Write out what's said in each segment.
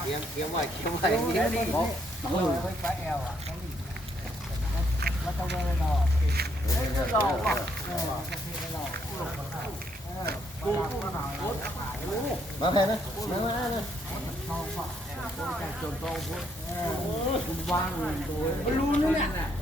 เคียงเคียงไว้เคียงไว้เคียงนี่บอกมาแพ้นะมามานะมามาสิเมื่อหน่อยก็ไปดอกเกี้ยวบ่เนเลย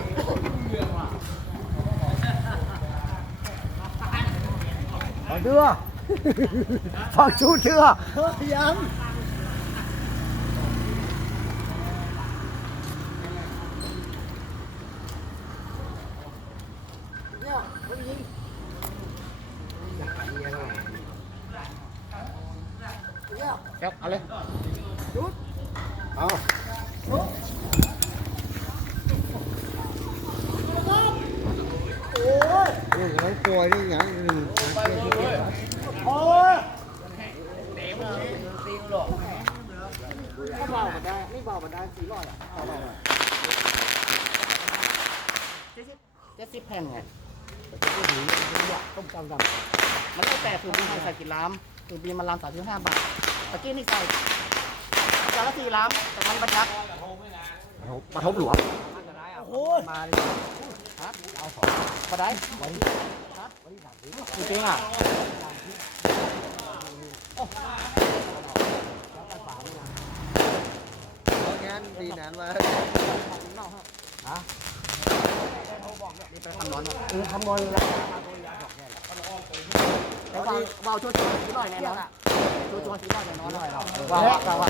รับเอาเลยเอาโอ้ย น้องป่วนี่อย่างหนึ่งโอ้ยเบามาได้ไม่เบามาได้สี่ร้อยอะเจ็ดสิบแผ่นไงต้มจำดำมันแล้วแต่สูตรบีใส่กี่ล้ำสูตรบีมันล้ำสามสิบห้าบาทตะกี้นี่ใส่จานละสี่ล้ำแต่มันบรรทัดมาทบหลวงโอ้ยมาเลย ฮะเอาสองมาได้วันนี้ฮะจริงอะงานดีนานมานี่ไปทำร้อนเออทำร้อนแล้วแล้ววาววาวช่วยช่วยสีหน่อยแน่นอนช่วยช่วยสีหน่อยแน่นอนหน่อยเราวาววาว